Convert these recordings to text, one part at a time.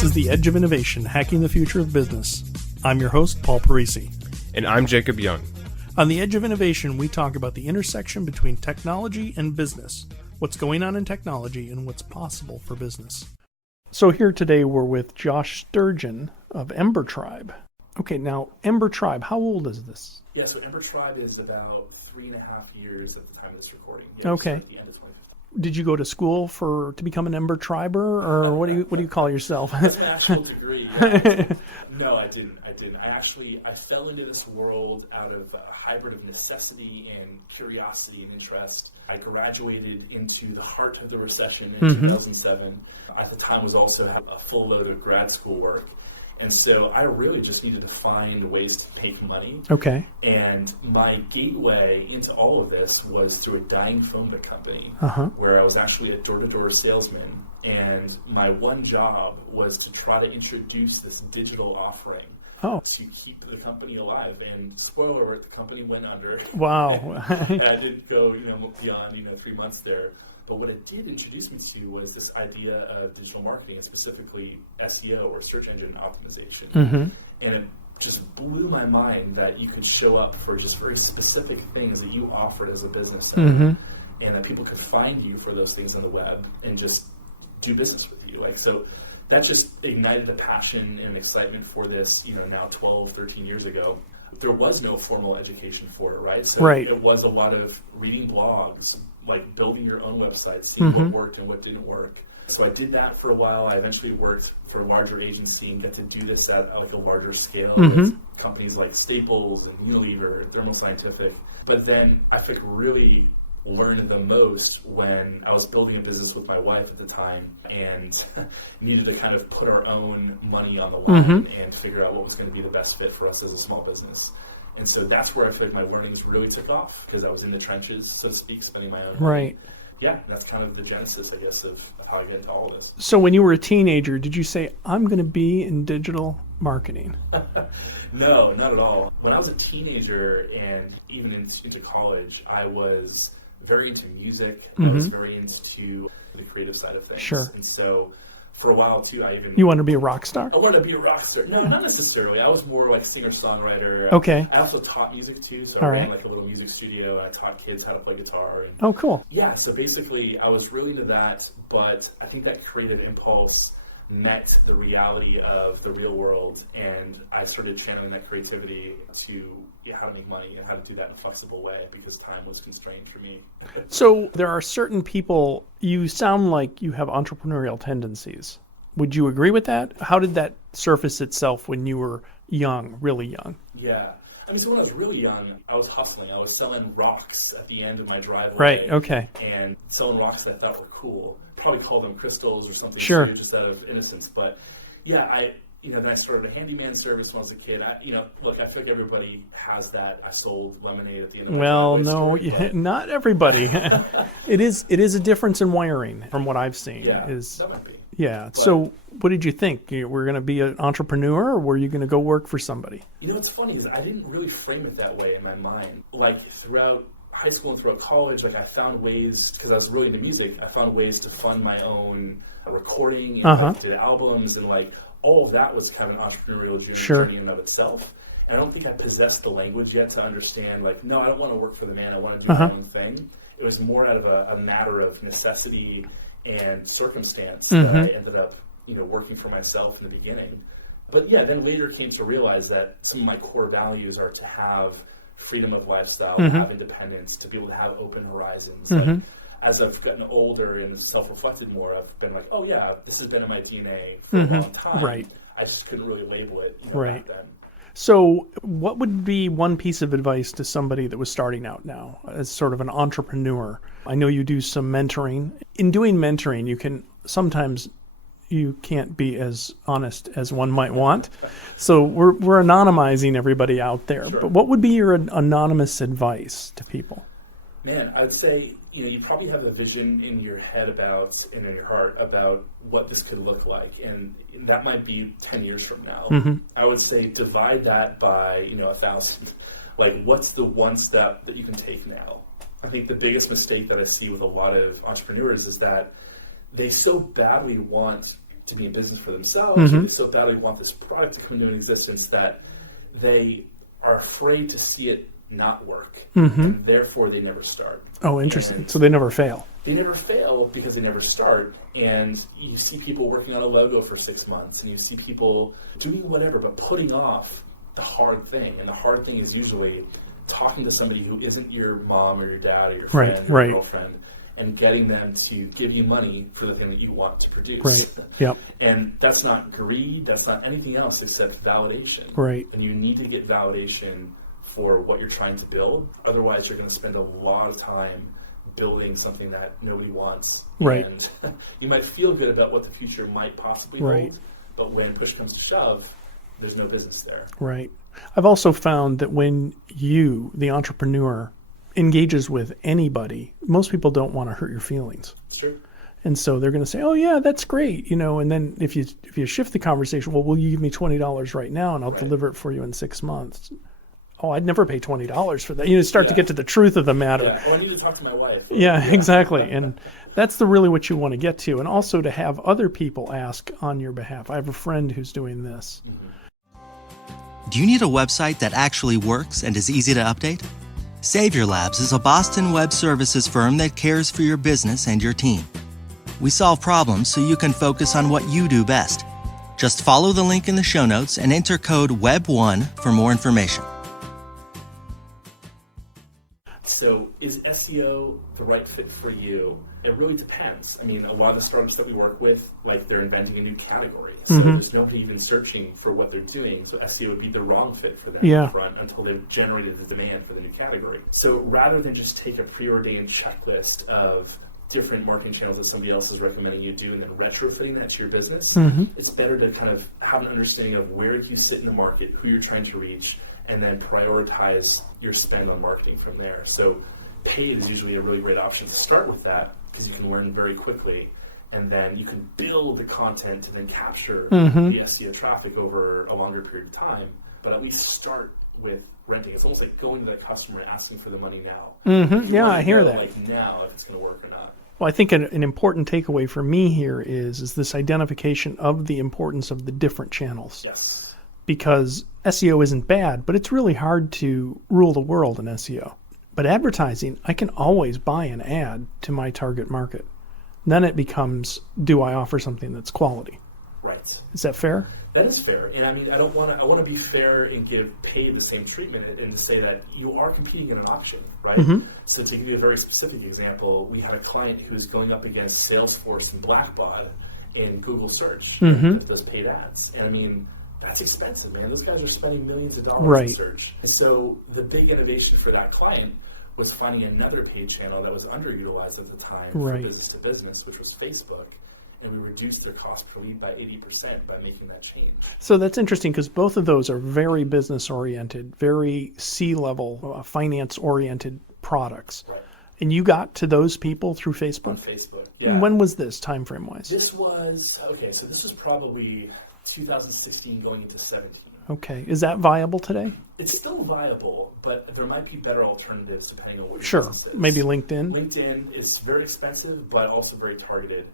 This is The Edge of Innovation, Hacking the Future of Business. I'm your host, Paul Parisi. And I'm Jacob Young. On The Edge of Innovation, we talk about the intersection between technology and business, what's going on in technology, and what's possible for business. So here today, we're with Josh Sturgeon of Ember Tribe. Okay, now, Ember Tribe, how old is this? Yeah, so Ember Tribe is about 3.5 years at the time of this recording. Okay. At the end of 2015. Did you go to school to become an Ember Triber, or what do you call yourself? That's my actual degree. Yeah. No, I didn't. I fell into this world out of a hybrid of necessity and curiosity and interest. I graduated into the heart of the recession in 2007. At the time, was also had a full load of grad school work. And so I really just needed to find ways to make money. Okay. And my gateway into all of this was through a dying phone book company, where I was actually a door-to-door salesman. And my one job was to try to introduce this digital offering to keep the company alive. And spoiler alert, the company went under. Wow. And I didn't go beyond 3 months there. But what it did introduce me to was this idea of digital marketing, and specifically SEO or search engine optimization. And it just blew my mind that you could show up for just very specific things that you offered as a business owner, and that people could find you for those things on the web and just do business with you. So that just ignited the passion and excitement for this, now 12, 13 years ago. There was no formal education for it, right? So it was a lot of reading blogs, like building your own website, seeing what worked and what didn't work. So I did that for a while. I eventually worked for a larger agency and got to do this at a larger scale with companies like Staples and Unilever, Thermo Scientific. But then I think really learned the most when I was building a business with my wife at the time and needed to kind of put our own money on the line and figure out what was going to be the best fit for us as a small business. And so that's where I feel like my learnings really took off, because I was in the trenches, so to speak, spending my own money. Right. Yeah, that's kind of the genesis, I guess, of how I get into all of this. So when you were a teenager, did you say, I'm going to be in digital marketing? No, not at all. When I was a teenager and even into college, I was very into music. I was very into the creative side of things. Sure. And so for a while, too, You wanted to be a rock star? I wanted to be a rock star. No, not necessarily. I was more like singer-songwriter. Okay. I also taught music, too. So I ran like a little music studio, and I taught kids how to play guitar. And, oh, cool. Yeah, so basically I was really into that, but I think that creative impulse met the reality of the real world, and I started channeling that creativity to how to make money and how to do that in a flexible way, because time was constrained for me. So there are certain people, you sound like you have entrepreneurial tendencies. Would you agree with that? How did that surface itself when you were young, really young? Yeah. So when I was really young, I was hustling. I was selling rocks at the end of my driveway. Right, okay. And selling rocks that I thought were cool. Probably call them crystals or something. Sure. Just out of innocence. But yeah, then I started a handyman service when I was a kid. I feel like everybody has that. I sold lemonade at the end of my driveway. Well, no, not everybody. It is a difference in wiring from what I've seen. Yeah, that might be. Yeah. But, so what did you think? You were going to be an entrepreneur, or were you going to go work for somebody? What's funny is I didn't really frame it that way in my mind. Like throughout high school and throughout college, I found ways, because I was really into music, I found ways to fund my own recording and did albums, and all of that was kind of an entrepreneurial journey in and of itself. And I don't think I possessed the language yet to understand, no, I don't want to work for the man, I want to do my own thing. It was more out of a matter of necessity and circumstance that I ended up, working for myself in the beginning. But yeah, then later came to realize that some of my core values are to have freedom of lifestyle, to have independence, to be able to have open horizons. As I've gotten older and self-reflected more, I've been like, oh yeah, this has been in my DNA for a long time. Right. I just couldn't really label it right. back then. So what would be one piece of advice to somebody that was starting out now as sort of an entrepreneur? I know you do some mentoring. In doing mentoring, sometimes you can't be as honest as one might want. So we're anonymizing everybody out there. Sure. But what would be your anonymous advice to people? Man, I would say, you probably have a vision in your head and in your heart about what this could look like. And that might be 10 years from now. I would say divide that by, 1,000. What's the one step that you can take now? I think the biggest mistake that I see with a lot of entrepreneurs is that they so badly want to be in business for themselves, or they so badly want this product to come into existence that they are afraid to see it not work. And therefore, they never start. Oh, interesting. And so they never fail. they never fail because they never start. And you see people working on a logo for 6 months, and you see people doing whatever, but putting off the hard thing. And the hard thing is usually talking to somebody who isn't your mom or your dad or your friend or your girlfriend, and getting them to give you money for the thing that you want to produce. Right. Yep. And that's not greed. That's not anything else except validation. Right. And you need to get validation for what you're trying to build. Otherwise, you're going to spend a lot of time building something that nobody wants. Right. And you might feel good about what the future might possibly hold, but when push comes to shove, there's no business there. Right. I've also found that when you, the entrepreneur, engages with anybody, most people don't want to hurt your feelings. Sure. And so they're going to say, "Oh yeah, that's great," and then if you shift the conversation, well, will you give me $20 right now, and I'll deliver it for you in 6 months? Oh, I'd never pay $20 for that. Start to get to the truth of the matter. Yeah. Oh, I need to talk to my wife. Yeah, exactly. And that's really what you want to get to, and also to have other people ask on your behalf. I have a friend who's doing this. Do you need a website that actually works and is easy to update? Savior Labs is a Boston web services firm that cares for your business and your team. We solve problems so you can focus on what you do best. Just follow the link in the show notes and enter code WEB1 for more information. So is SEO the right fit for you? It really depends. I mean, a lot of the startups that we work with, like, they're inventing a new category. So there's nobody even searching for what they're doing. So SEO would be the wrong fit for them up front until they've generated the demand for the new category. So rather than just take a preordained checklist of different marketing channels that somebody else is recommending you do and then retrofitting that to your business, it's better to kind of have an understanding of where you sit in the market, who you're trying to reach, and then prioritize your spend on marketing from there. So paid is usually a really great option to start with that, because you can learn very quickly, and then you can build the content and then capture the SEO traffic over a longer period of time. But at least start with renting. It's almost like going to the customer and asking for the money now. Yeah, I hear that. Like now, if it's going to work or not. Well, I think an important takeaway for me here is this identification of the importance of the different channels. Yes. Because SEO isn't bad, but it's really hard to rule the world in SEO. But advertising, I can always buy an ad to my target market. Then it becomes, do I offer something that's quality? Right. Is that fair? That is fair. And I mean, I want to be fair and give paid the same treatment and to say that you are competing in an auction, right? So to give you a very specific example, we had a client who was going up against Salesforce and Blackbaud in Google search with those paid ads. And I mean, that's expensive, man. Those guys are spending millions of dollars in search. And so the big innovation for that client was finding another paid channel that was underutilized at the time for business to business, which was Facebook. And we reduced their cost per lead by 80% by making that change. So that's interesting, because both of those are very business-oriented, very C-level, finance-oriented products. Right. And you got to those people through Facebook? On Facebook, yeah. And when was this, time frame-wise? This was probably 2016 going into 17. Okay. Is that viable today? It's still viable, but there might be better alternatives depending on what your Sure. business is. Maybe LinkedIn? LinkedIn is very expensive, but also very targeted.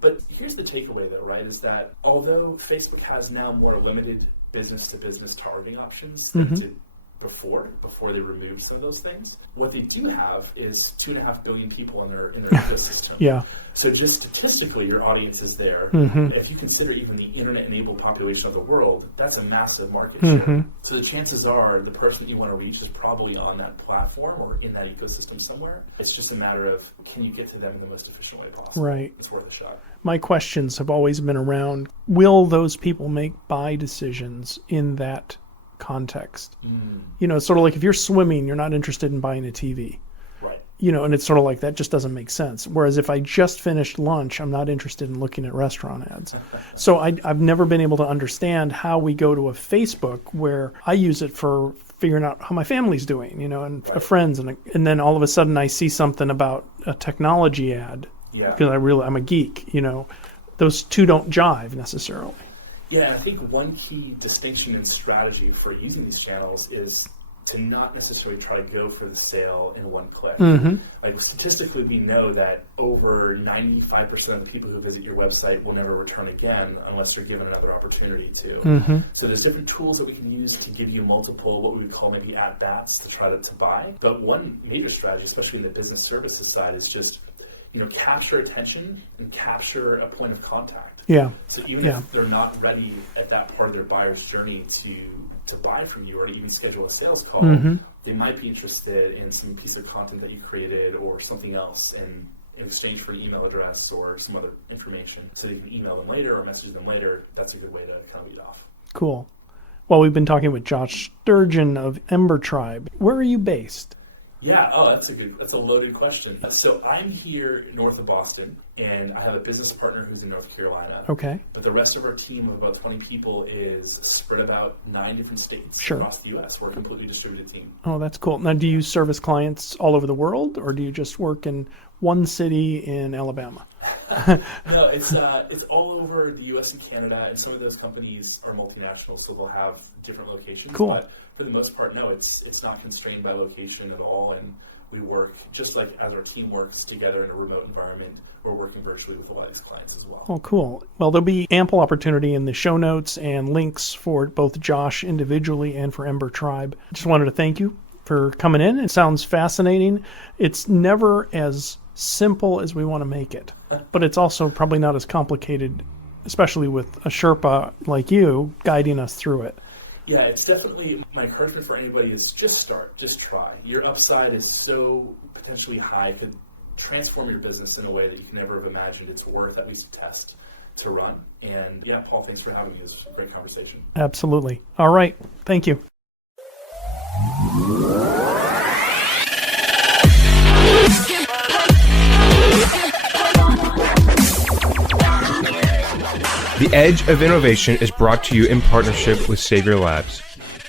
But here's the takeaway, though, right, is that although Facebook has now more limited business-to-business targeting options than it did before they removed some of those things, what they do have is 2.5 billion people in their ecosystem. Yeah. So just statistically, your audience is there. If you consider even the internet-enabled population of the world, that's a massive market share. So the chances are the person you want to reach is probably on that platform or in that ecosystem somewhere. It's just a matter of, can you get to them in the most efficient way possible? Right. It's worth a shot. My questions have always been around, will those people make buy decisions in that context? It's sort of like if you're swimming, you're not interested in buying a TV. Right. And it's sort of like that just doesn't make sense. Whereas if I just finished lunch, I'm not interested in looking at restaurant ads. So I've never been able to understand how we go to a Facebook where I use it for figuring out how my family's doing, and friends. And then all of a sudden I see something about a technology ad because I'm a geek, Those two don't jive necessarily. Yeah, I think one key distinction and strategy for using these channels is to not necessarily try to go for the sale in one click. Mm-hmm. Like statistically, we know that over 95% of the people who visit your website will never return again unless you're given another opportunity to. Mm-hmm. So there's different tools that we can use to give you multiple, what we would call maybe at-bats to try to buy. But one major strategy, especially in the business services side, is just capture attention and capture a point of contact. Yeah. So even if they're not ready at that part of their buyer's journey to buy from you or to even schedule a sales call, they might be interested in some piece of content that you created or something else in exchange for an email address or some other information. So you can email them later or message them later. That's a good way to kind of lead off. Cool. Well, we've been talking with Josh Sturgeon of Ember Tribe. Where are you based? Yeah, that's a loaded question. So I'm here north of Boston, and I have a business partner who's in North Carolina. Okay. But the rest of our team of about 20 people is spread about 9 different states Sure. across the U.S. We're a completely distributed team. Oh, that's cool. Now, do you service clients all over the world, or do you just work in one city in Alabama? No, it's all over the U.S. and Canada, and some of those companies are multinational, so they'll have different locations. Cool. But for the most part, no, it's not constrained by location at all, and we work just like as our team works together in a remote environment. We're working virtually with a lot of these clients as well. Oh, cool. Well, there'll be ample opportunity in the show notes and links for both Josh individually and for Ember Tribe. Just wanted to thank you for coming in. It sounds fascinating. It's never as simple as we want to make it, but it's also probably not as complicated, especially with a Sherpa like you guiding us through it. Yeah, it's definitely, my encouragement for anybody is just start, just try. Your upside is so potentially high, it could transform your business in a way that you can never have imagined. It's worth at least a test to run. And yeah, Paul, thanks for having me. It was a great conversation. Absolutely. All right. Thank you. The Edge of Innovation is brought to you in partnership with Savior Labs.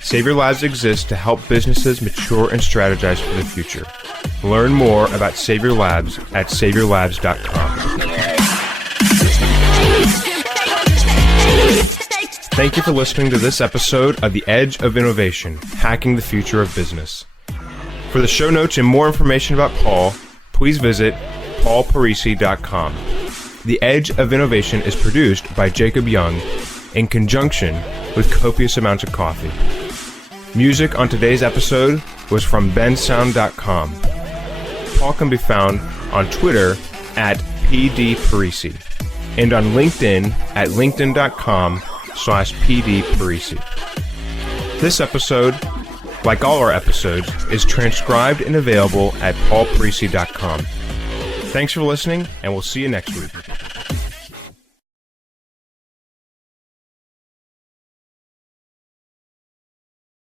Savior Labs exists to help businesses mature and strategize for the future. Learn more about Savior Labs at saviorlabs.com. Thank you for listening to this episode of The Edge of Innovation, Hacking the Future of Business. For the show notes and more information about Paul, please visit paulparisi.com. The Edge of Innovation is produced by Jacob Young in conjunction with copious amounts of coffee. Music on today's episode was from bensound.com. Paul can be found on Twitter at pdparisi and on LinkedIn at linkedin.com/pdparisi. This episode, like all our episodes, is transcribed and available at paulparisi.com. Thanks for listening, and we'll see you next week.